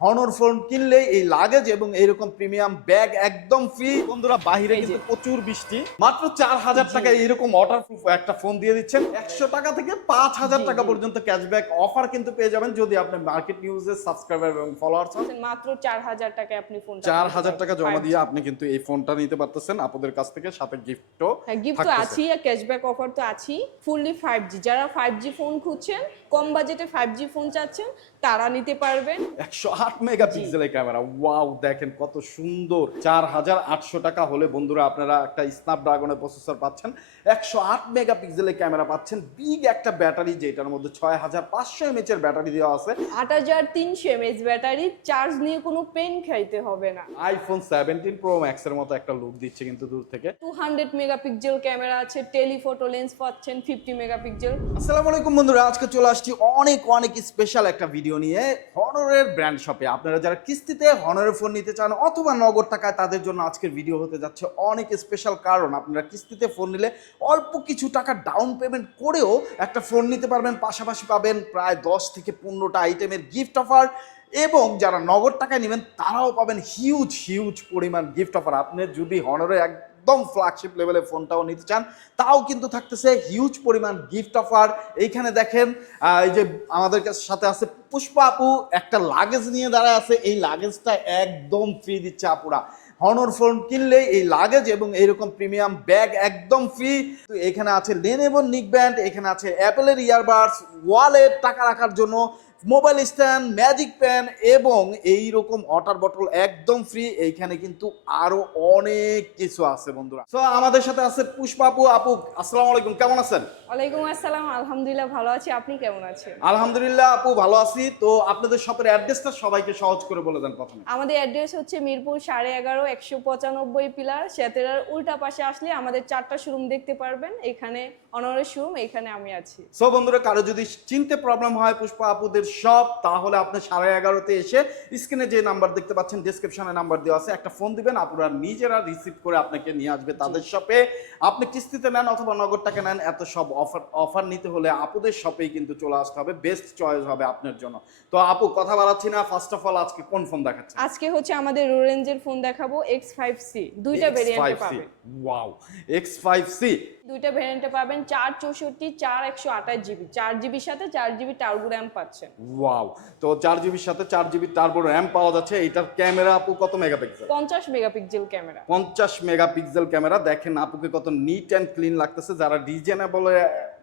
Honor phone কিনলে এই luggage এবং এইরকম প্রিমিয়াম ব্যাগ একদম ফ্রি। বন্ধুরা বাহিরে কিন্তু প্রচুর বৃষ্টি, মাত্র 4,000 টাকায় এরকম ওয়াটারপ্রুফ একটা ফোন দিয়ে দিচ্ছেন। 100 টাকা থেকে 5,000 টাকা পর্যন্ত ক্যাশব্যাক অফার কিন্তু পেয়ে যাবেন যদি আপনি মার্কেট নিউজের সাবস্ক্রাইবার এবং ফলোয়ার্স হন। মাত্র 4,000 টাকায় আপনি ফোনটা 4,000 টাকা জমা দিয়ে আপনি কিন্তু এই ফোনটা নিতে পারতেছেন আপনাদের কাছ থেকে, সাথে গিফটও গিফট তো আছেই, আর ক্যাশব্যাক অফার তো আছেই। ফুললি 5G, যারা 5G ফোন খুঁজছেন, কম বাজেটে 5G ফোন চাচ্ছেন, তারা নিতে পারবেন। 108 মেগাপিক্সেলের ক্যামেরা, ওয়াও দেখেন কত সুন্দর। 4,800 টাকা হলে বন্ধুরা আপনারা একটা স্ন্যাপড্রাগনের প্রসেসর পাচ্ছেন, 108 মেগাপিক্সেলের ক্যামেরা পাচ্ছেন, বিগ একটা ব্যাটারি যেটার মধ্যে 6,500 mAh এর ব্যাটারি দেওয়া আছে, 8,300 mAh ব্যাটারি, চার্জ নিয়ে কোনো পেন খাইতে হবে না। আইফোন 17 প্রো ম্যাক্স এর মতো একটা লুক দিচ্ছে কিন্তু দূর থেকে। 200 মেগাপিক্সেল ক্যামেরা আছে, টেলিফটো লেন্স পাচ্ছেন 50 মেগাপিক্সেল। আসসালামু আলাইকুম বন্ধুরা, আজকে চলে আসছি অনেক স্পেশাল একটা ভিডিও নিয়ে হনরের ব্র্যান্ড শপে। আপনারা যারা কিস্তিতে হনরের ফোন নিতে চান অথবা নগদ টাকায়, তাদের জন্য আজকের ভিডিও হতে যাচ্ছে অনেক স্পেশাল। কারণ আপনারা কিস্তিতে ফোন নিলে অল্প কিছু টাকা ডাউন পেমেন্ট করেও একটা ফোন নিতে পারবেন, পাশাপাশি পাবেন প্রায় 10 থেকে 15টা আইটেমের গিফট অফার, এবং যারা নগদ টাকায় নেবেন তারাও পাবেন হিউজ পরিমাণ গিফট অফার। আপনি যদি হনরের একদম ফ্ল্যাগশিপ লেভেলের ফোনটাও নিতে চান, তাও কিন্তু থাকতেছে হিউজ পরিমাণ গিফট অফার। এইখানে দেখেন এই যে আমাদের সাথে আছে পুষ্পা আপু, একটা লাগেজ নিয়ে দাঁড়ায় আছে। এই লাগেজটা একদম ফ্রি দিচ্ছে আপুরা। হনর ফোন কিনলে এই লাগেজ এবং এইরকম প্রিমিয়াম ব্যাগ একদম ফ্রি। তো এখানে আছে লেনোভো নিক ব্যান্ড, এখানে আছে অ্যাপেলের ইয়ারবাডস, ওয়ালেট, টাকা রাখার জন্য মোবাইল স্ট্যান্ড, ম্যাজিক পেন এবং এইরকম ওয়াটার বটল একদম ফ্রি। এইখানে কিন্তু আরো অনেক কিছু আছে বন্ধুরা। তো আমাদের সাথে আছে পুষ্পা আপু। আপু আসসালামু আলাইকুম, কেমন আছেন? ওয়ালাইকুম আসসালাম, আলহামদুলিল্লাহ ভালো আছি, আপনি কেমন আছেন? আলহামদুলিল্লাহ আপু ভালো আছি। তো আপনাদের শপের অ্যাড্রেসটা সবাইকে সহজ করে বলে দেন প্রথমে। আমাদের অ্যাড্রেস হচ্ছে মিরপুর 11.5, 195 পিলার, সেতেরার উল্টা পাশে আসলে আমাদের 4টা শোরুম দেখতে পারবেন। এখানে অনরের শোরুম, এখানে আমি আছি। সো বন্ধুরা, কারো যদি চিনতে প্রবলেম হয় পুষ্পা আপুদের শপ, তাহলে আপনি 11:30 এসে স্ক্রিনে যে নাম্বার দেখতে পাচ্ছেন, ডেসক্রিপশনে নাম্বার দেওয়া আছে, একটা ফোন দিবেন, আপনারা নিজেরা রিসিভ করে আপনাকে নিয়ে আসবে তাদের শপে। আপনি কিস্তিতে নেন অথবা নগদ টাকা নেন, এত সব অফার নিতে হলে আপুদের শপেই কিন্তু চলে আসতে হবে। বেস্ট চয়েস হবে আপনার জন্য। তো আপু কথা বাড়াচ্ছি না, ফার্স্ট অফ অল আজকে কোন ফোন দেখাচ্ছেন? আজকে হচ্ছে আমাদের লো রেঞ্জের ফোন দেখাবো, X5C। দুইটা ভেরিয়েন্টে পাবেন। ওয়াও, X5C দুইটা ভেরিয়েন্টে পাবেন, 464, 4/128 GB, 4 GB সাথে 4 GB টার্বো র্যাম পাচ্ছেন। ওয়াও, তো 4 জিবির সাথে 4 জিবি টার্বো র্যাম পাওয়া যাচ্ছে। এটার ক্যামেরা আপু কত megapixel? 50 megapixel camera. 50 megapixel camera. দেখেন আপুকে কত নিট অ্যান্ড ক্লিন লাগতেছে। যারা রিজনেবল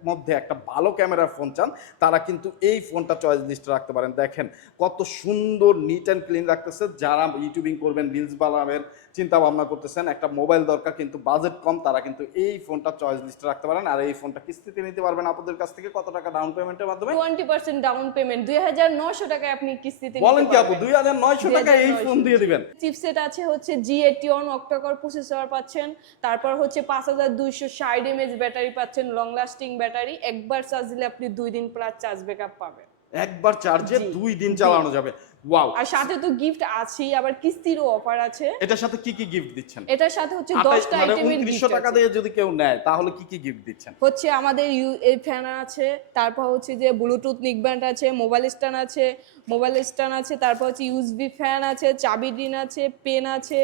মধ্যে একটা ভালো ক্যামেরার ফোন চান, তারা কিন্তু এই ফোনটা চয়েস লিস্টে রাখতে পারেন। দেখেন কত সুন্দর নিট অ্যান্ড ক্লিন লাগতেছে। যারা ইউটিউবিং করবেন, রিলস বানাবেন চিন্তা ভাবনা করতেছেন, একটা মোবাইল দরকার কিন্তু বাজেট কম, তারা কিন্তু এই ফোনটা চয়েস লিস্টে রাখতে পারেন। আর এই ফোনটা কিস্তিতে নিতে পারবেন আপনাদের কাছ থেকে। কত টাকা ডাউন পেমেন্টের মাধ্যমে? 20% ডাউন পেমেন্ট, 2,900 টাকায় আপনি কিস্তিতে নিতে বলেন কি আপু, পারবেন। 2,900 টাকায় এই ফোন দিয়ে দিবেন? চিপসেট আছে হচ্ছে G81 অক্টাকোর প্রসেসর পাচ্ছেন, তারপর হচ্ছে 5,260 mAh ব্যাটারি পাচ্ছেন, লং লাস্টিং ব্যাটারি। একবার চার্জ দিলে আপনি 2 দিন প্লাস চার্জ ব্যাকআপ পাবেন। একবার চার্জে 2 দিন চালানো যাবে। ওয়াও, আর সাথে তো গিফট আছেই, আবার কিস্তিরও অফার আছে। এটার সাথে কি গিফট দিচ্ছেন? এটার সাথে হচ্ছে 10টা আইটেমের গিফট 2900 টাকা আছে। দিয়ে যদি কেউ নেয় তাহলে কি গিফট দিচ্ছেন? হচ্ছে আমাদের এই ফ্যান আছে, তারপর হচ্ছে যে ব্লুটুথ নিকব্যান্ড আছে, মোবাইল স্ট্যান্ড আছে, তারপর হচ্ছে ইউএসবি ফ্যান আছে, চাবি রিন আছে, পেন আছে,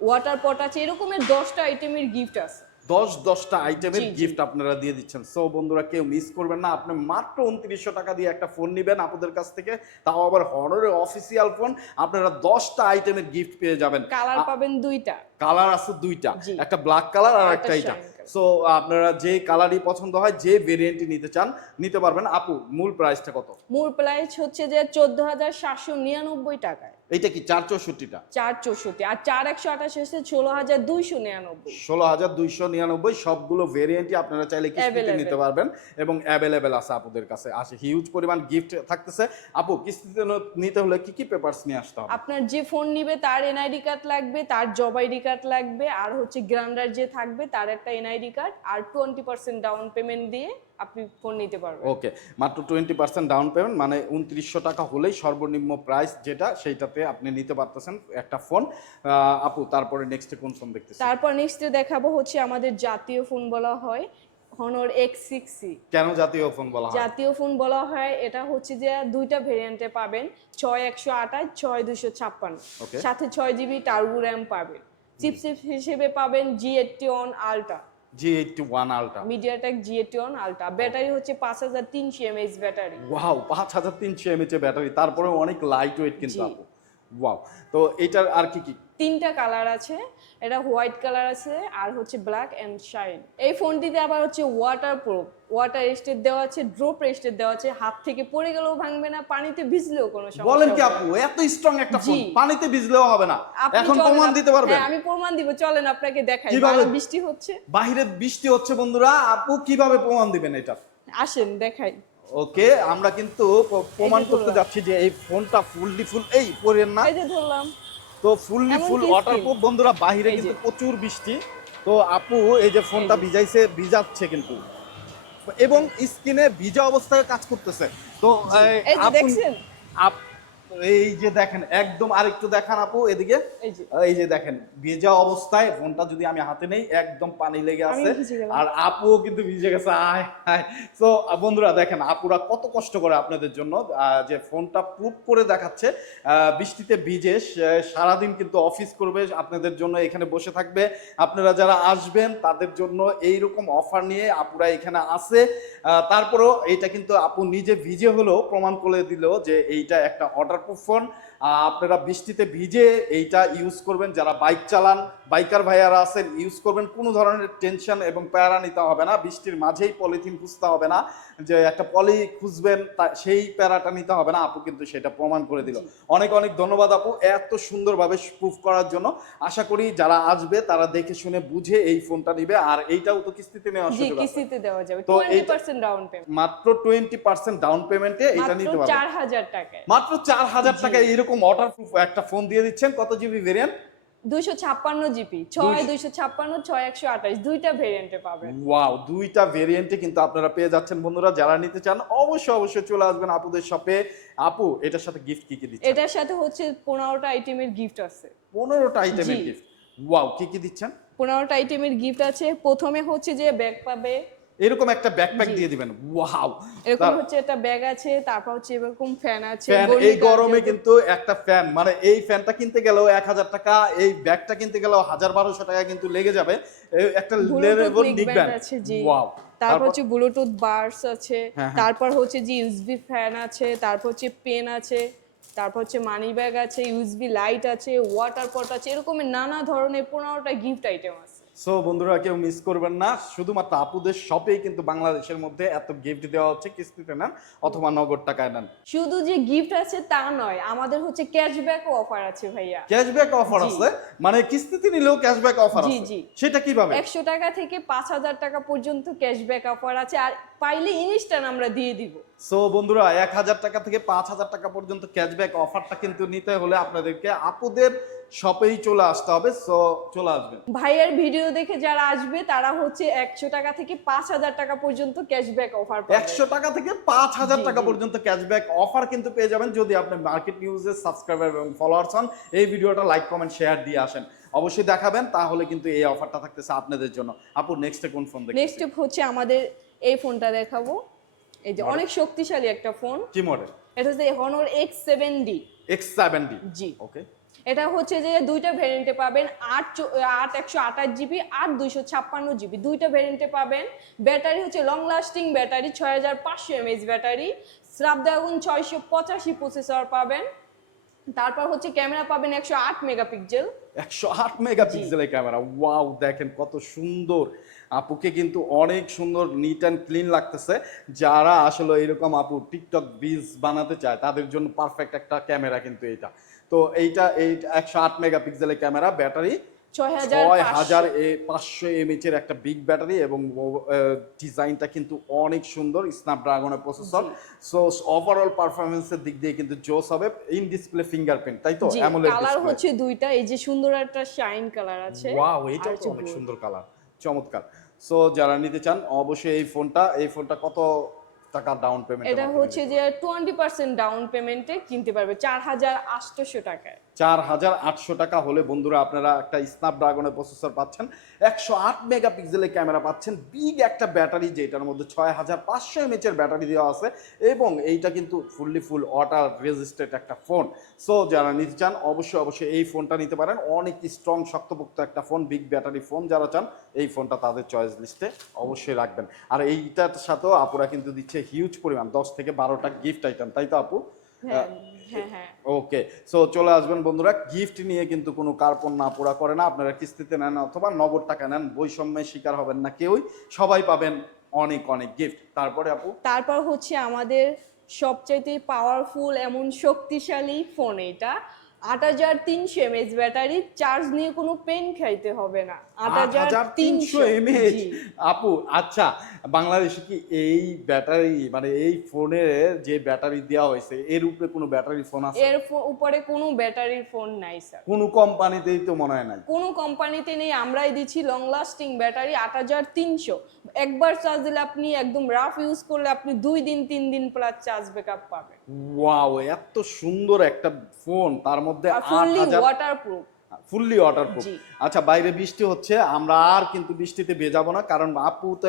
ওয়াটার পট আছে, এরকমের 10টা আইটেমের গিফট আছে। 10টা আইটেমের গিফট আপনারা দিয়ে দিচ্ছেন। সো বন্ধুরা, কেউ মিস করবেন না। আপনি মাত্র 2900 টাকা দিয়ে একটা ফোন নেবেন আপনাদের কাছ থেকে, তাও আবার হনরের অফিসিয়াল ফোন। আপনারা 10টা আইটেমের গিফট পেয়ে যাবেন। কালার পাবেন 2টা, কালার আছে 2টা, জি। একটা ব্ল্যাক কালার আর একটা এটা। Shine colour. সো আপনারা যে কালারই পছন্দ হয়, যে ভেরিয়েন্টই নিতে চান নিতে পারবেন। আপু মূল প্রাইসটা কত? মূল প্রাইস হচ্ছে যে 14,799 টাকায়। এইটা কি 464টা? 464, আর 4/128 হচ্ছে 16,299। 16,299। সবগুলো ভেরিয়েন্টই আপনারা চাইলে কিস্তিতে নিতে পারবেন এবং অ্যাভেলেবেল আছে আপুদের কাছে। আসে হিউজ পরিমাণ গিফট থাকতেছে। আপু কিস্তিতে নিতে হলে কি পেপারস নিয়ে আসতে হবে? আপনার যে ফোন নিবে তার এনআইডি কার্ড লাগবে, তার জব আইডি কার্ড লাগবে, আর হচ্ছে গ্রান্ডার যে থাকবে তার একটা এনআইডি কার্ড, আর 20% ডাউন পেমেন্ট দিয়ে আপনি ফোন নিতে পারবেন। ওকে, মাত্র 20% ডাউন পেমেন্ট, মানে 2900 টাকা হলেই সর্বনিম্ন প্রাইস যেটা, সেইটাতে আপনি নিতে পারতেছেন একটা ফোন। আপু তারপরে নেক্সটে কোন ফোন দেখতেছেন? তারপর নেক্সটে দেখাবো হচ্ছে আমাদের জাতীয় ফোন বলা হয় হনর X6C। কেন জাতীয় ফোন বলা হয়? জাতীয় ফোন বলা হয়, এটা হচ্ছে যে দুইটা ভেরিয়েন্টে পাবেন, 6128, 6256, Okay. সাথে 6 GB টার্বো র্যাম পাবেন। চিপসেট হিসেবে পাবেন G81 ultra, G81 ultra. MediaTek G81 ultra. Battery হচ্ছে 5300 mAh battery. Wow, 5300 mAh battery, তারপরে অনেক লাইট ওয়েট কিন্তু জি। আপু। ওয়াও, তো এটার আর কি কি? তিনটা কালার আছে, এটা হোয়াইট কালার আছে আর হচ্ছে ব্ল্যাক এন্ড শাইন। এই ফোনটিতে আবার হচ্ছে ওয়াটার প্রুফ, ওয়াটার রেজিস্টার দেওয়া আছে, ড্রপ রেজিস্টার দেওয়া আছে, হাত থেকে পড়ে গেলেও ভাঙবে না, পানিতে ভিজলেও কোনো সমস্যা বলেন কি হবে না। আপু, এত স্ট্রং একটা ফোন জি। পানিতে ভিজলেও হবে না? আপনি এখন চলেন, প্রমাণ দিতে পারবেন? হ্যাঁ আমি প্রমাণ দিব, চলেন আপনাকে দেখাই। কিভাবে? বাইরে বৃষ্টি হচ্ছে, বাহিরে বৃষ্টি হচ্ছে বন্ধুরা, আপু কিভাবে প্রমাণ দিবেন এটা? আসেন দেখাই। ওকে, আমরা কিন্তু প্রমাণ এই যে করতে ধরলাম। যাচ্ছি যে এই ফোনটা ফুললি ফুল, এই পরেন না, এই যে ধরলাম। তো ফুললি এমন ফুল কি ওয়াটারপ্রুফ বন্ধুরা। বাহিরে এই যে। কিন্তু প্রচুর বৃষ্টি, তো আপু এই যে ফোনটা এই যে। ভিজাইছে, ভিজাচ্ছে কিন্তু, এবং স্ক্রিনে ভিজা অবস্থায় কাজ করতেছে। তো এই যে আপু, দেখছেন? এই যে দেখেন, একদম আরেকটু দেখান আপু এদিকে। এই যে। এই যে দেখেন ভিজা অবস্থায় ফোনটা যদি আমি হাতে নেই, একদম পানি লেগে আছে, আমিও ভিজে গেলাম। আর আপুও কিন্তু ভিজে গেছে। আয় হায়। তো বন্ধুরা দেখেন, আপুরা কত কষ্ট করে আপনাদের জন্য, যে ফোনটা প্রুফ করে দেখাচ্ছে। বৃষ্টিতে ভিজে সারাদিন কিন্তু অফিস করবে, আপনাদের জন্য এখানে বসে থাকবে। আপনারা যারা আসবেন তাদের জন্য এইরকম অফার নিয়ে আপুরা এখানে আছে। তারপরেও এইটা কিন্তু আপু নিজে ভিজে হলেও প্রমাণ করে দিল যে এইটা একটা ওয়াটারপ্রুফ ফোন। আপনারা বৃষ্টিতে ভিজে এইটা ইউজ করবেন, যারা বাইক চালান, বাইকার ভাইয়ারা আছেন, ইউজ করবেন। কোনো ধরনের টেনশন এবং প্যারা নিতে হবে না, বৃষ্টির মাঝেই পলিথিন খুঁজতে হবে না, যে একটা পলি খুঁজবেন সেই প্যারাটা নিতে হবে না। আপু কিন্তু সেটা প্রমাণ করে দিল। অনেক অনেক ধন্যবাদ আপু এত সুন্দরভাবে প্রুফ করার জন্য। আশা করি যারা আসবে তারা দেখে শুনে বুঝে এই ফোনটা নিবে। আর এইটাও তো কিস্তিতে নেওয়ার জি, সুযোগ আছে, কিস্তিতে দেওয়া যাবে, তো 20% ডাউন পেমেন্ট, মাত্র 20% ডাউন পেমেন্টে এটা নিতে মাত্র পারবেন। 4000 টাকায়। মাত্র 4000 টাকায় এরকম ওয়াটারপ্রুফ একটা ফোন দিয়ে দিচ্ছেন। কত জিবি ভেরিয়েন্ট? 256 GB, 6256, 6128, দুইটা ভেরিয়েন্টে পাবেন। ওয়াও, দুইটা ভেরিয়েন্টে কিন্তু আপনারা পেয়ে যাচ্ছেন বন্ধুরা। যারা নিতে চান অবশ্যই অবশ্যই চলে আসবেন আপুদের শপে। আপু এটার সাথে গিফট কি কি দিচ্ছেন? এটার সাথে হচ্ছে 15টা আইটেমের গিফট আছে। 15টা আইটেমের জি। গিফট। ওয়াও, কি কি দিচ্ছেন? 15টা আইটেমের গিফট আছে। প্রথমে হচ্ছে যে ব্যাগ পাবে, এরকম একটা ব্যাকপ্যাক জি। দিয়ে দিবেন। ওয়াও, এরকম হচ্ছে একটা ব্যাগ আছে, তারপর হচ্ছে এরকম ফ্যান আছে, ফ্যান। এই গরমে কিন্তু একটা ফ্যান, মানে এই ফ্যানটা কিনতে গেলেও 1000 টাকা, এই ব্যাগটা কিনতে গেলেও 1000-1200 টাকা কিন্তু লেগে যাবে। একটা লেভেল নিকব্যান্ড আছে। জি। ওয়াও, তারপর হচ্ছে ব্লুটুথ বাডস আছে, হ্যাঁ, হ্যাঁ। তারপর হচ্ছে যে ইউএসবি ফ্যান আছে, তারপর হচ্ছে পেন আছে, তারপর হচ্ছে মানি ব্যাগ আছে, ইউএসবি লাইট আছে, ওয়াটার পট আছে, এরকম নানা ধরনের 15টা গিফট আইটেম আছে। সো বন্ধুরা কেউ মিস করবেন না, শুধুমাত্র আপুদের শপেই কিন্তু বাংলাদেশের মধ্যে এত গিফট দেওয়া হচ্ছে। কিস্তিতে নেন অথবা নগদ টাকায় নেন। শুধু যে গিফট আছে তা নয়, আমাদের হচ্ছে ক্যাশব্যাক অফার আছে ভাইয়া। ক্যাশব্যাক অফার জি। আছে, মানে কিস্তিতে নিলেও ক্যাশব্যাক অফার জি, আছে? জি। সেটা কিভাবে? 100 টাকা থেকে 5000 টাকা পর্যন্ত ক্যাশব্যাক অফার আছে, আর পাইলে ইনস্ট্যান্ট আমরা দিয়ে দিব। সো বন্ধুরা 1000 টাকা থেকে 5000 টাকা পর্যন্ত ক্যাশব্যাক অফারটা কিন্তু নিতে হলে আপনাদেরকে আপুদের শপেই চলে আসতে হবে। সো চলে আসবেন। ভাইয়ের ভিডিও দেখে যারা আসবে তারা হচ্ছে 100 টাকা থেকে 5000 টাকা পর্যন্ত ক্যাশব্যাক অফার পাবে। 100 টাকা থেকে 5000 জি, টাকা জি। পর্যন্ত ক্যাশব্যাক অফার কিন্তু পেয়ে যাবেন যদি আপনি মার্কেট নিউজের সাবস্ক্রাইবার এবং ফলোয়ার্স হন। এই ভিডিওটা লাইক কমেন্ট শেয়ার দিয়ে আসেন, অবশ্যই দেখাবেন, তাহলে কিন্তু এই অফারটা থাকতেছে আপনাদের জন্য। আপু নেক্সটে কোন ফোন দেখবেন? নেক্সট হচ্ছে আমাদের এই ফোনটা দেখাবো। এই যে অনেক শক্তিশালী একটা ফোন, কি মডেল? এটা হচ্ছে Honor X7D। X7D। জি। ওকে। এটা হচ্ছে যে দুইটা ভেরিয়েন্টে পাবেন, 128GB, 256GB, দুইটা ভেরিয়েন্টে পাবেন। ব্যাটারি হচ্ছে long lasting battery, 6500 mAh battery, Snapdragon 685 processor পাবেন। তারপর হচ্ছে ক্যামেরা পাবেন 108 মেগাপিক্সেল। 108 মেগাপিক্সেলের ক্যামেরা। ওয়াও, দেখেন কত সুন্দর। আপুকে কিন্তু অনেক সুন্দর নিট অ্যান্ড ক্লিন লাগতেছে। যারা আসলে এরকম আপু টিকটক রিলস বানাতে চায় তাদের জন্য পারফেক্ট একটা ক্যামেরা কিন্তু এটা। তো এইটা 108 মেগাপিক্সেলের ক্যামেরা, ব্যাটারি 6500 mAh এর একটা বিগ ব্যাটারি, এবং ডিজাইনটা কিন্তু অনেক সুন্দর, স্ন্যাপড্রাগনের প্রসেসর। সো ওভারঅল পারফরম্যান্সের দিক দিয়ে কিন্তু জোস হবে। ইন ডিসপ্লে ফিঙ্গারপ্রিন্ট, তাই তো? জি, অ্যামোলেড কালার ডিসপ্লে। হচ্ছে দুইটা, এই যে সুন্দর একটা শাইন কালার আছে। ওয়াও, এটা আর তো হচ্ছে অনেক blue। সুন্দর কালার, চমৎকার। সো যারা নিতে চান অবশ্যই এই ফোনটা কত টাকা ডাউন পেমেন্ট? এটা হচ্ছে যে 20% ডাউন পেমেন্টে কিনতে পারবে 4,800 টাকায়। 4,800 টাকা হলে বন্ধুরা আপনারা একটা স্ন্যাপড্রাগনের প্রসেসর পাচ্ছেন, 108 মেগাপিক্সেলের ক্যামেরা পাচ্ছেন, বিগ একটা ব্যাটারি যেটার মধ্যে 6500 এমএচ এর ব্যাটারি দেওয়া আছে, এবং এইটা কিন্তু ফুল ওয়াটার রেজিস্ট্যান্ট একটা ফোন। সো যারা নিতে চান অবশ্যই এই ফোনটা নিতে পারেন, অনেক স্ট্রং শক্তপোক্ত একটা ফোন, বিগ ব্যাটারি ফোন। যারা চান এই ফোনটা তাদের চয়েস লিস্টে অবশ্যই রাখবেন। আর এইটার সাথেও আপুরা কিন্তু দিচ্ছে হিউজ পরিমাণ 10 থেকে 12টা গিফট আইটেম, তাই তো আপু? হ্যাঁ হ্যাঁ হ্যাঁ। ওকে, সো চলে আসবেন বন্ধুরা। গিফট নিয়ে কিন্তু কোনো কার্পণ না পোড়া করে না, আপনারা কিস্তিতে নেন অথবা নগদ টাকা নেন, বৈষম্যের শিকার হবেন না কেউই, সবাই পাবেন অনেক গিফট। তারপরে আপু? তারপর হচ্ছে আমাদের সবচাইতে পাওয়ারফুল এমন শক্তিশালী ফোন এটা, 8,300 এমএএইচ ব্যাটারি, চার্জ নিয়ে কোনো পেন খাইতে হবে না। 8,300 এমএএইচ? আপু আচ্ছা, বাংলাদেশে কি এই ব্যাটারি মানে এই ফোনের যে ব্যাটারি দেওয়া হয়েছে এর উপরে কোনো ব্যাটারি ফোন আছে? এর উপরে কোনো ব্যাটারির ফোন নাই স্যার, কোনো কোম্পানিতেই তো মনে হয় নাই। কোনো কোম্পানিতে নেই। আমরাই দিচ্ছি লং লাস্টিং ব্যাটারি 8,300। একবার চার্জ দিলে আপনি একদম রাফ ইউজ করলে আপনি 2 দিন 3 দিন প্লাস চার্জ ব্যাকআপ পাবেন। ওয়াও, এত সুন্দর একটা ফোন, তার মধ্যে ফুললি 8,000 ওয়াটারপ্রুফ। Fully waterproof. জি। আচ্ছা, বাইরে বৃষ্টি হচ্ছে, আমরা আর কিন্তু বৃষ্টিতে ভেজাবো না, কারণ আপু তো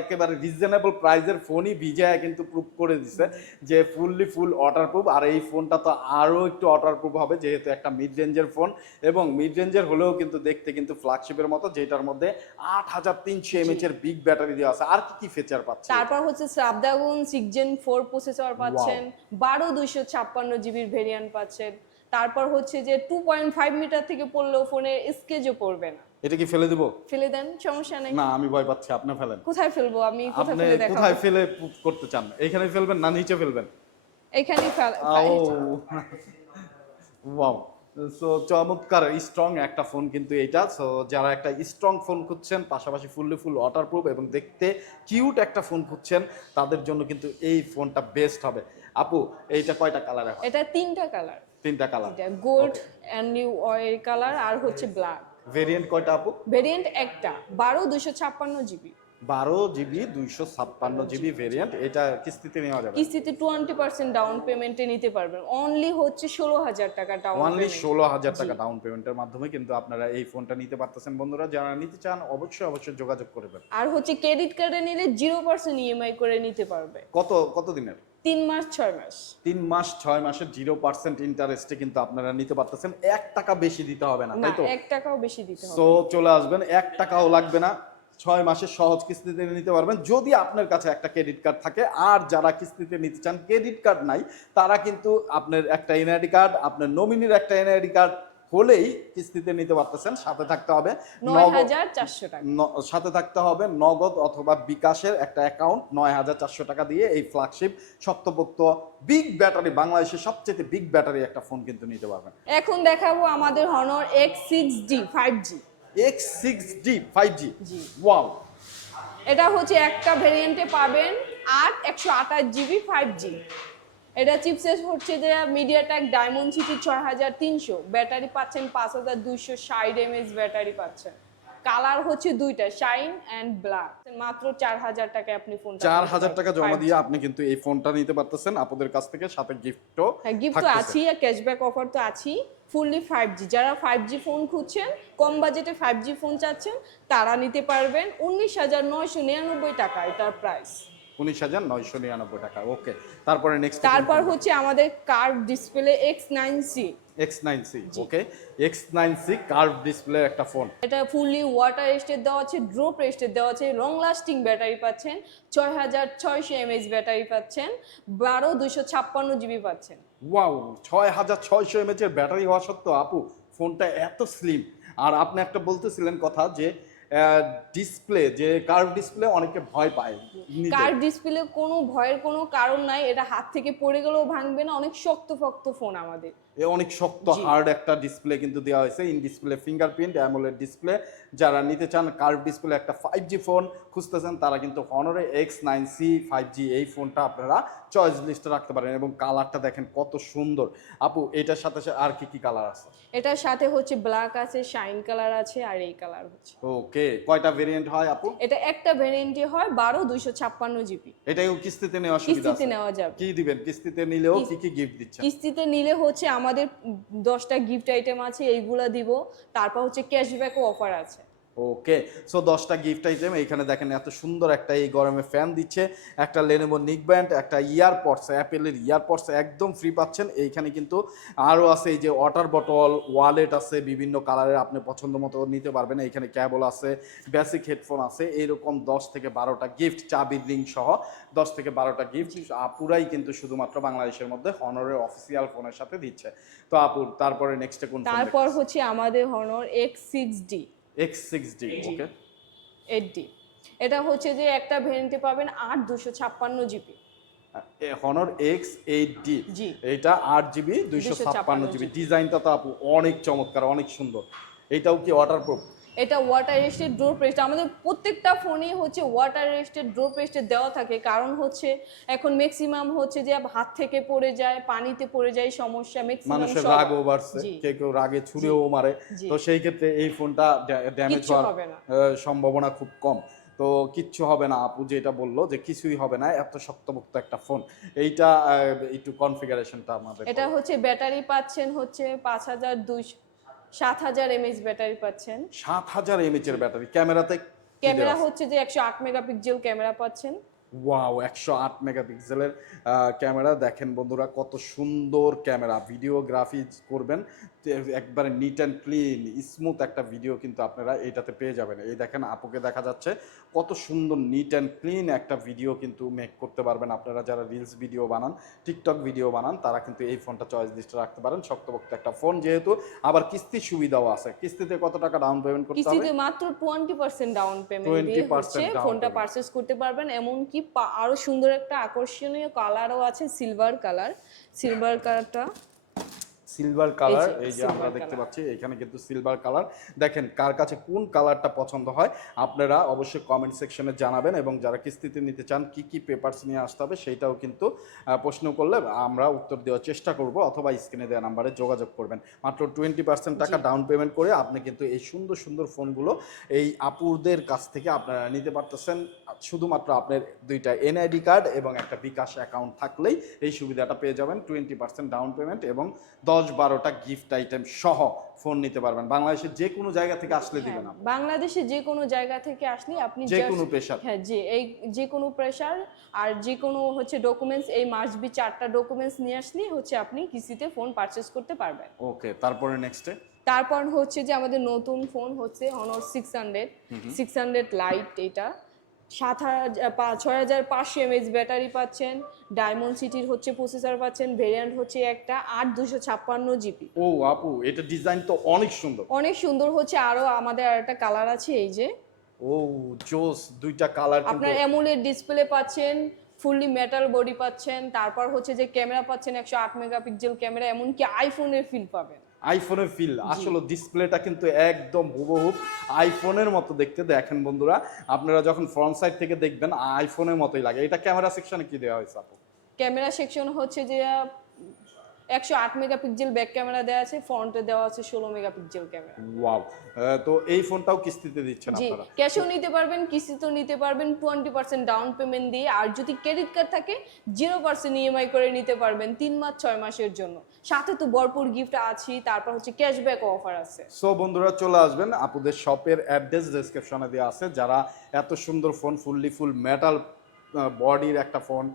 একেবারে রিজনেবল প্রাইসের ফোনই ভিজায় কিন্তু প্রুফ করে দিছে যে ফুল ওয়াটারপ্রুফ। আর এই ফোনটা তো আরো একটু ওয়াটারপ্রুফ হবে, যেহেতু একটা মিড রেঞ্জের ফোন, এবং মিড রেঞ্জের হলেও কিন্তু দেখতে কিন্তু ফ্ল্যাগশিপের মতো, যেটার মধ্যে 8,300 এমএইচ এর বিগ ব্যাটারি দেওয়া আছে। আর কি ফিচার পাচ্ছে? তারপর হচ্ছে স্ন্যাপড্রাগন 6 Gen 4 প্রসেসর পাচ্ছেন, 12 জিবির ভেরিয়েন্ট পাচ্ছেন। তারপর হচ্ছে যে 2.5 মিটার থেকে পড়লেও ফোনের স্কেচও পড়বে না। এটা কি ফেলে দিব? ফেলে দেন, সমস্যা নেই। না, আমি ভয় পাচ্ছি, আপনি ফেলেন। কোথায় ফেলবো আমি? কোথায় আপনি ফেলে দেখাবো? কোথায় ফেলে করতে চান? এখানে ফেলবেন না নিচে ফেলবেন? এখানেই ওয়াও, সো চমৎকার স্ট্রং একটা ফোন কিন্তু এটা। সো যারা একটা স্ট্রং ফোন খুঁজছেন, পাশাপাশি ফুল ওয়াটারপ্রুফ এবং দেখতে কিউট একটা ফোন খুঁজছেন, তাদের জন্য কিন্তু এই ফোনটা বেস্ট হবে। আপু এইটা কয়টা কালারে হয়? এটা 3টা কালার। 3টা কালার। এটা gold and new oil colour আর হচ্ছে ব্ল্যাক। ভেরিয়েন্ট কয়টা আপু? ভেরিয়েন্ট একটা 12 256 জিবি। 12 GB 256 GB variant. এটা কিস্তিতে নেওয়া যাবে? কিস্তিতে 20% ডাউন পেমেন্টে নিতে পারবেন। অনলি হচ্ছে 16,000 টাকা ডাউন অনলি পেমেন্ট। 16,000 টাকা ডাউন পেমেন্টের মাধ্যমে কিন্তু আপনারা এই ফোনটা নিতে পারতেছেন। বন্ধুরা যারা নিতে চান অবশ্যই যোগাযোগ করবেন। আর হচ্ছে ক্রেডিট কার্ডে নিলে 0% ইএমআই করে নিতে পারবে। কত দিনের? 3 মাস 6 মাস। 3 মাস 6 মাসের 0% ইন্টারেস্টে কিন্তু আপনারা নিতে পারতেছেন। 1 টাকা বেশি দিতে হবে না, না, তাই তো? 1 টাকাও বেশি দিতে হবে। সো চলে আসবেন, 1 টাকাও লাগবে না, 6 মাসের সহজ কিস্তিতে নিতে পারবেন যদি আপনার কাছে একটা ক্রেডিট কার্ড থাকে। আর যারা কিস্তিতে নিতে চান, ক্রেডিট কার্ড নাই, তারা কিন্তু আপনার একটা এনআইডি কার্ড, আপনার নমিনির একটা এনআইডি কার্ড হলেই কিস্তিতে নিতে পারতেছেন। সাথে থাকতে হবে 9,400 টাকা। সাথে থাকতে হবে নগদ অথবা বিকাশের একটা অ্যাকাউন্ট। 9,400 টাকা দিয়ে এই ফ্ল্যাগশিপ শক্তপোক্ত বিগ ব্যাটারি, বাংলাদেশের সবচেয়ে বিগ ব্যাটারি একটা ফোন কিন্তু নিতে পারবেন। এখন দেখাবো আমাদের Honor X6D 5G। X6D 5G, জি। ওয়াও। এটা হচ্ছে একটা ভেরিয়েন্টে পাবেন 128 জিবি 5G। এটা চিপসেট হচ্ছে যে মিডিয়াটেক ডায়মন্ডসিটি 6300, ব্যাটারি পাচ্ছেন 5260 এমএএইচ ব্যাটারি পাচ্ছেন। কালার হচ্ছে দুইটা, শাইন এন্ড ব্ল্যাক। মাত্র 4,000 টাকায় আপনি ফোনটা 4,000 টাকা জমা দিয়ে আপনি কিন্তু এই ফোনটা নিতে পারতেছেন আপনাদের কাছ থেকে, সাথে গিফটও হ্যাঁ, গিফট তো আছেই আর ক্যাশব্যাক অফার তো আছেই। ফুললি 5G, যারা 5G ফোন খুঁজছেন, কম বাজেটে 5G ফোন চাচ্ছেন, তারা নিতে পারবেন 19,999 টাকা এটার প্রাইস। 19,999 টাকা। ওকে, তারপরে নেক্সট। তারপর হচ্ছে আমাদের কার্ভ ডিসপ্লে X9C। X9C, ওকে, X9C কার্ভ ডিসপ্লে একটা ফোন। এটা ফুললি ওয়াটার রেজিস্ট্যান্ট দেওয়া আছে, ড্রপ রেজিস্ট্যান্ট দেওয়া আছে, লং লাস্টিং ব্যাটারি পাচ্ছেন, 6,600 এমএএইচ ব্যাটারি পাচ্ছেন, 12 জিবি পাচ্ছেন। ওয়াও, 6,600 এমএএইচ এর ব্যাটারি হওয়া সত্ত্বেও আপু ফোনটা এত স্লিম। আর আপনি একটা বলতেছিলেন কথা যে ডিসপ্লে, যে কার্ভ ডিসপ্লে অনেকে ভয় পায় নিতে। কার্ভ ডিসপ্লে কোনো ভয়ের কোনো কারণ নাই, এটা হাত থেকে পড়ে গেলেও ভাঙবে না, অনেক শক্তপোক্ত ফোন আমাদের। অনেক শক্ত হার্ড একটা ডিসপ্লে কিন্তু দেওয়া হয়েছে, in display fingerprint AMOLED display. যারা নিতে চান কার্ভ ডিসপ্লে একটা 5G ফোন খুঁজতেছেন তারা কিন্তু হনরে X9C 5G এই ফোনটা আপনারা চয়েস লিস্টে রাখতে পারেন। এবং কালারটা দেখেন কত সুন্দর। আপু এটার সাথে আর কি কি কালার আছে? এটার সাথে হচ্ছে ব্ল্যাক আছে, শাইন কালার আছে, আর এই কালার হচ্ছে। ওকে, কয়টা ভেরিয়েন্ট হয় আপু? এটা একটা ভ্যারিয়েন্টই হয় 12 256 GB। এটাও কিস্তিতে নেওয়ার সুবিধা কিস্তিতে আছে? নেওয়া যাবে। কি দিবেন কিস্তিতে নিলেও? কি কি গিফট দিচ্ছেন? কিস্তিতে নিলে হচ্ছে আমাদের 10টা গিফট আইটেম আছে, এইগুলা দিব। তারপর হচ্ছে ক্যাশব্যাকও অফার আছে। ওকে, সো 10টা গিফট আইটেম এইখানে দেখেন। এত সুন্দর একটা এই গরমে ফ্যান দিচ্ছে, একটা লেনোভো নিকব্যান্ড, একটা ইয়ারপডস, অ্যাপেলের ইয়ারপডস একদম ফ্রি পাচ্ছেন। এইখানে কিন্তু আরও আছে এই যে ওয়াটার বটল, ওয়ালেট আছে বিভিন্ন কালারের, আপনি পছন্দ মতো নিতে পারবেন। এইখানে ক্যাবল আছে, বেসিক হেডফোন আছে, এইরকম 10 থেকে 12টা গিফট, চাবির রিং সহ 10 থেকে 12টা গিফট পুরাই কিন্তু শুধুমাত্র বাংলাদেশের মধ্যে হনরের অফিসিয়াল ফোনের সাথে দিচ্ছে। তো আপুর তারপরে নেক্সটে কোন ফোন? তারপর হচ্ছে আমাদের হনর X6D। X6D, ওকে 8D। এটা হচ্ছে যে একটা ভ্যারিয়েন্টে পাবেন 8 256 GB। হনর X8D, জি। এটা 8GB 256GB। ডিজাইনটা তো আপু অনেক চমৎকার, অনেক সুন্দর। এটাও কি ওয়াটারপ্রুফ? এটা ওয়াটার রেজিস্টেড ডোর প্রেস্ট। আমাদের প্রত্যেকটা ফোনই হচ্ছে ওয়াটার রেজিস্টেড ডোর প্রেস্টেড দেওয়া থাকে, কারণ হচ্ছে এখন ম্যাক্সিমাম হচ্ছে যে হাত থেকে পড়ে যায়, পানিতে পড়ে যায়, সমস্যা ম্যাক্সিমাম। মানুষের রাগও বাড়ছে, কেউ রাগে ছুঁড়েও মারে। তো সেই ক্ষেত্রে এই ফোনটা ড্যামেজ হওয়ার সম্ভাবনা খুব কম। তো কিচ্ছু হবে না, আপু যেটা বললো যে কিছুই হবে না, এত শক্তপোক্ত একটা ফোন। এইটা একটু কনফিগারেশনটা আমাদের। এটা হচ্ছে ব্যাটারি পাচ্ছেন হচ্ছে 7000 mAh ব্যাটারি পাচ্ছেন। 7000 mAh এর ব্যাটারি। ক্যামেরাতে ক্যামেরা হচ্ছে যে 108 মেগাপিক্সেল ক্যামেরা পাচ্ছেন। ওয়াও, 108 মেগাপিক্সেলের ক্যামেরা। দেখেন বন্ধুরা কত সুন্দর ক্যামেরা, ভিডিওগ্রাফি করবেন একবারে নিট অ্যান্ড ক্লিন স্মুথ একটা ভিডিও কিন্তু আপনারা এটাতে পেয়ে যাবেন। এই দেখেন আপুকে দেখা যাচ্ছে কত সুন্দর নিট অ্যান্ড ক্লিন একটা ভিডিও কিন্তু মেক করতে পারবেন। আপনারা যারা রিলস ভিডিও বানান, টিকটক ভিডিও বানান, তারা কিন্তু এই ফোনটা চয়েস লিস্টে রাখতে পারেন। শক্তপোক্ত একটা ফোন, যেহেতু আবার কিস্তির সুবিধাও আছে। কিস্তিতে কত টাকা ডাউন পেমেন্ট করতে হবে? কিস্তিতে মাত্র 20% ডাউন পেমেন্ট দিয়ে হচ্ছে ফোনটা পারচেজ করতে পারবেন। এমনকি আরো সুন্দর একটা আকর্ষণীয় কালারও আছে, সিলভার কালার। সিলভার কালারটা, সিলভার কালার, এই যে আমরা দেখতে পাচ্ছি এখানে কিন্তু সিলভার কালার। দেখেন কার কাছে কোন কালারটা পছন্দ হয় আপনারা অবশ্যই কমেন্ট সেকশনে জানাবেন। এবং যারা কিস্তিতে নিতে চান কি কি পেপারস নিয়ে আসতে হবে সেইটাও কিন্তু প্রশ্ন করলে আমরা উত্তর দেওয়ার চেষ্টা করব, অথবা স্ক্রিনে দেওয়া নাম্বারে যোগাযোগ করবেন। মাত্র 20% টাকা ডাউন পেমেন্ট করে আপনি কিন্তু এই সুন্দর সুন্দর ফোনগুলো এই আপুরদের কাছ থেকে আপনারা নিতে পারতেছেন। শুধুমাত্র আপনার 2টা এনআইডি কার্ড এবং একটা বিকাশ অ্যাকাউন্ট থাকলেই এই সুবিধাটা পেয়ে যাবেন। 20% ডাউন পেমেন্ট এবং 10-12টা গিফট আইটেম সহ ফোন নিতে পারবেন। বাংলাদেশের যে কোনো জায়গা থেকে আসলে দিবেন আপনি? বাংলাদেশে যে কোনো জায়গা থেকে আসলে আপনি যে কোনো প্রেসার? হ্যাঁ জি, এই যে কোনো প্রেসার আর যে কোনো হচ্ছে ডকুমেন্টস, এই মাস্ট বি 4টা ডকুমেন্টস নিয়ে আসলেই হচ্ছে আপনি কিস্তিতে ফোন পারচেজ করতে পারবেন। ওকে, তারপরে নেক্সটে? তারপর হচ্ছে যে আমাদের নতুন ফোন হচ্ছে Honor 600 লাইট। এটা 6500 mAh ব্যাটারি পাচ্ছেন, ডায়মন্ড সিটির হচ্ছে প্রসেসর পাচ্ছেন, ভেরিয়েন্ট হচ্ছে একটা 8256GB। ও আপু, এটা ডিজাইন তো অনেক সুন্দর। অনেক সুন্দর হচ্ছে। আরো আমাদের আর একটা কালার আছে, এই যে ও জোস, 2টা কালার কিন্তু। আপনার অ্যামোলেড ডিসপ্লে পাচ্ছেন, ফুললি মেটাল বডি পাচ্ছেন, তারপর হচ্ছে যে ক্যামেরা পাচ্ছেন 108 মেগাপিক্সেল ক্যামেরা, এমনকি আইফোনের ফিল পাবেন। আইফোনের ফিল, আসলে ডিসপ্লেটা কিন্তু একদম হুবহুব আইফোনের মতো দেখতে। দেখেন বন্ধুরা, আপনারা যখন ফ্রন্ট সাইড থেকে দেখবেন আইফোনের মতোই লাগে। এটা ক্যামেরা সেকশনে কি দেওয়া হয়েছে আপু? ক্যামেরা সেকশন হচ্ছে যে 108 মেগাপিক্সেল ব্যাক ক্যামেরা দেওয়া আছে, ফ্রন্টে দেওয়া আছে 16 মেগাপিক্সেল ক্যামেরা। ওয়াও, তো এই ফোনটাও কিস্তিতে দিচ্ছেন জি, আপনারা? ক্যাশও নিতে পারবেন, কিস্তিতেও নিতে পারবেন 20% ডাউন পেমেন্ট দিয়ে। আর যদি ক্রেডিট কার্ড থাকে 0% ইএমআই করে নিতে পারবেন 3 মাস 6 মাসের জন্য। সাথে তো ভরপুর গিফট আছে, তারপর হচ্ছে ক্যাশব্যাক অফার আছে। সো বন্ধুরা চলে আসবেন, আপুদের শপের অ্যাড্রেস ডেসক্রিপশনে দেওয়া আছে। যারা এত সুন্দর ফোন, ফুল মেটাল বডির একটা ফোন,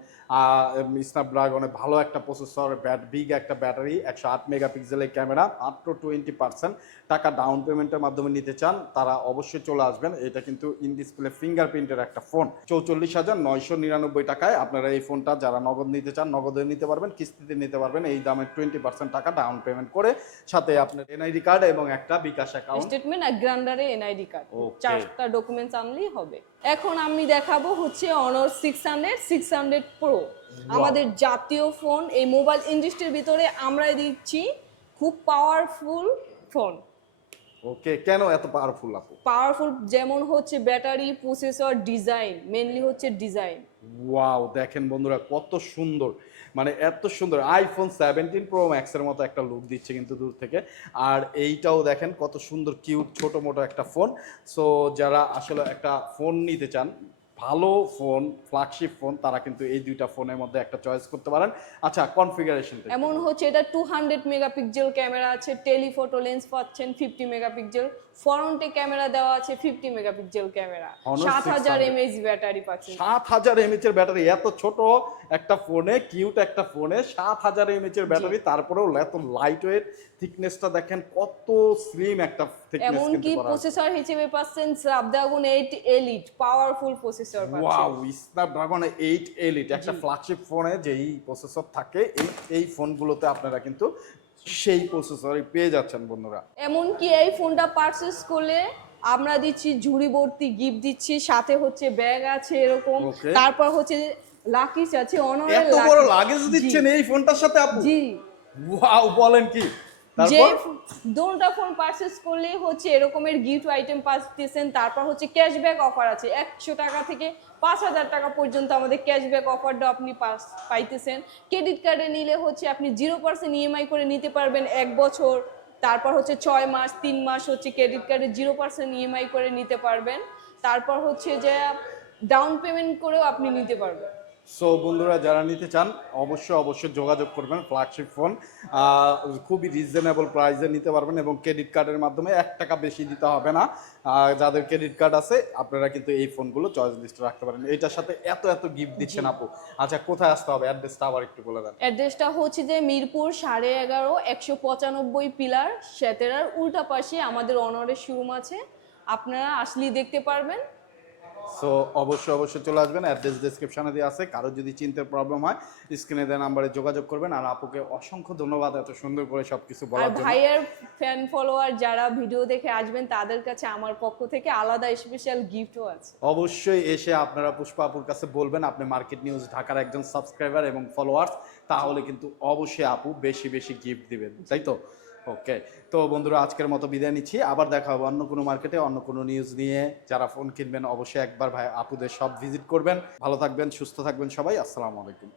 স্ন্যাপড্রাগনের ভালো একটা প্রসেসর, বিগ একটা ব্যাটারি, 108 মেগাপিক্সেলের ক্যামেরা, মাত্র 20% টাকা ডাউন পেমেন্টের মাধ্যমে নিতে চান, তারা অবশ্যই চলে আসবেন। এটা কিন্তু ইন ডিসপ্লে ফিঙ্গারপ্রিন্টের একটা ফোন। 44,999 টাকায় আপনারা এই ফোনটা যারা নগদ নিতে চান নগদে নিতে পারবেন, কিস্তিতে নিতে পারবেন। এই দামে 20% টাকা ডাউন পেমেন্ট করে সাথে আপনার এনআইডি কার্ড এবং একটা বিকাশ অ্যাকাউন্ট, স্টেটমেন্ট আর গ্রান্ডারে এনআইডি কার্ড, 4টা ডকুমেন্টস আনলেই হবে। এখন আমি দেখাবো হচ্ছে Honor 600 Pro, আমাদের জাতীয় ফোন। এই মোবাইল ইন্ডাস্ট্রির ভিতরে আমরাই দিচ্ছি খুব পাওয়ারফুল ফোন। ওকে, কেন এত পাওয়ারফুল আপু? পাওয়ারফুল যেমন হচ্ছে ব্যাটারি, প্রসেসর, ডিজাইন, মেনলি হচ্ছে ডিজাইন। ওয়াও, দেখেন বন্ধুরা কত সুন্দর, মানে এত সুন্দর আইফোন 17 প্রো ম্যাক্সের মতো একটা লুক দিচ্ছে কিন্তু দূর থেকে। আর এইটাও দেখেন কত সুন্দর কিউট ছোট মোটো একটা ফোন। সো যারা আসলে একটা ফোন নিতে চান, ভালো ফোন, ফ্ল্যাগশিপ ফোন, তারা কিন্তু এই দুইটা ফোনের মধ্যে একটা চয়েস করতে পারেন। আচ্ছা, কনফিগারেশন এমন হচ্ছে এটা 200 মেগাপিক্সেল ক্যামেরা আছে, টেলিফটো লেন্স পাচ্ছেন 50 মেগাপিক্সেল, ফ্রন্টে ক্যামেরা দেওয়া আছে 50 megapixel camera, Honor 7000 600 mAh battery পাচ্ছেন। 7000 এমএইচ এর ব্যাটারি, এত ছোট একটা ফোনে, কিউট একটা ফোনে 7000 এমএইচ এর ব্যাটারি, তারপরেও এত লাইট ওয়েট, থিকনেসটা দেখেন কত স্লিম একটা থিকনেস এমনকি কিন্তু করা আছে। প্রসেসর হিসেবে পাচ্ছেন স্ন্যাপড্রাগন 8 এলিট, পাওয়ারফুল প্রসেসর পাচ্ছেন। ওয়াও, স্ন্যাপড্রাগন 8 এলিট, একটা ফ্ল্যাগশিপ ফোনে যেই প্রসেসর থাকে, এই ফোনগুলোতে আপনারা কিন্তু সেই প্রসেসরই পেয়ে যাচ্ছেন বন্ধুরা। এমনকি এই ফোনটা পারচেস করলে আমরা দিচ্ছি ঝুড়ি ভর্তি গিফট দিচ্ছি, সাথে হচ্ছে ব্যাগ আছে এরকম, Okay. তারপর হচ্ছে লাকিস আছে, অনরের এত বড় লাগেজ দিচ্ছেন এই ফোনটার সাথে আপু? জি। ওয়াও, বলেন কি! যে তারপর দুটো ফোন পারচেস করলে হচ্ছে এরকমের গিফট আইটেম পাচ্ছেন, তারপর হচ্ছে ক্যাশব্যাক অফার আছে 100 টাকা থেকে 5000 টাকা পর্যন্ত আমাদের ক্যাশব্যাক অফারটা আপনি পাইতেছেন। ক্রেডিট কার্ডে নিলে হচ্ছে আপনি 0% ইএমআই করে নিতে পারবেন 1 বছর, তারপর হচ্ছে 6 মাস 3 মাস হচ্ছে ক্রেডিট কার্ডে 0% ইএমআই করে নিতে পারবেন, তারপর হচ্ছে যে ডাউন পেমেন্ট করেও আপনি নিতে পারবেন। সো বন্ধুরা, যারা নিতে চান অবশ্যই যোগাযোগ করবেন। ফ্ল্যাগশিপ ফোন খুবই রিজনেবল প্রাইসে নিতে পারবেন এবং ক্রেডিট কার্ডের মাধ্যমে 1 টাকা বেশি দিতে হবে না। যাদের ক্রেডিট কার্ড আছে আপনারা কিন্তু এই ফোনগুলো চয়েস লিস্টে রাখতে পারেন। এটার সাথে এত গিফট দিচ্ছেন আপু। আচ্ছা, কোথায় আসতে হবে? অ্যাড্রেসটা আবার একটু বলে দেন। অ্যাড্রেসটা হচ্ছে যে মিরপুর 11.5 195 পিলার, সেতেরার উল্টা পাশে আমাদের অনরের শোরুম আছে, আপনারা আসলেই দেখতে পারবেন। সো অবশ্যই চলে আসবেন। অ্যাড্রেস ডেসক্রিপশনে দেওয়া আছে। কারো যদি চিনতে প্রবলেম হয় স্ক্রিনে দেওয়া নাম্বারে যোগাযোগ করবেন। আর আপুকে অসংখ্য ধন্যবাদ এত সুন্দর করে সবকিছু আর বলার জন্য। ভাইয়ের ফ্যান ফলোয়ার যারা ভিডিও দেখে আসবেন তাদের কাছে আমার পক্ষ থেকে আলাদা স্পেশাল গিফটও আছে। অবশ্যই এসে আপনারা পুষ্পা আপুর কাছে বলবেন আপনি মার্কেট নিউজ ঢাকার একজন সাবস্ক্রাইবার এবং ফলোয়ার্স, তাহলে কিন্তু অবশ্যই আপু বেশি গিফট দিবেন, তাই তো? ওকে, তো বন্ধুরা আজকের মতো বিদায় নিচ্ছি। আবার দেখা হবে অন্য কোনো মার্কেটে অন্য কোনো নিউজ নিয়ে। যারা ফোন কিনবেন অবশ্যই একবার ভাই আপুদের সব ভিজিট করবেন। ভালো থাকবেন, সুস্থ থাকবেন সবাই। আসসালামু আলাইকুম।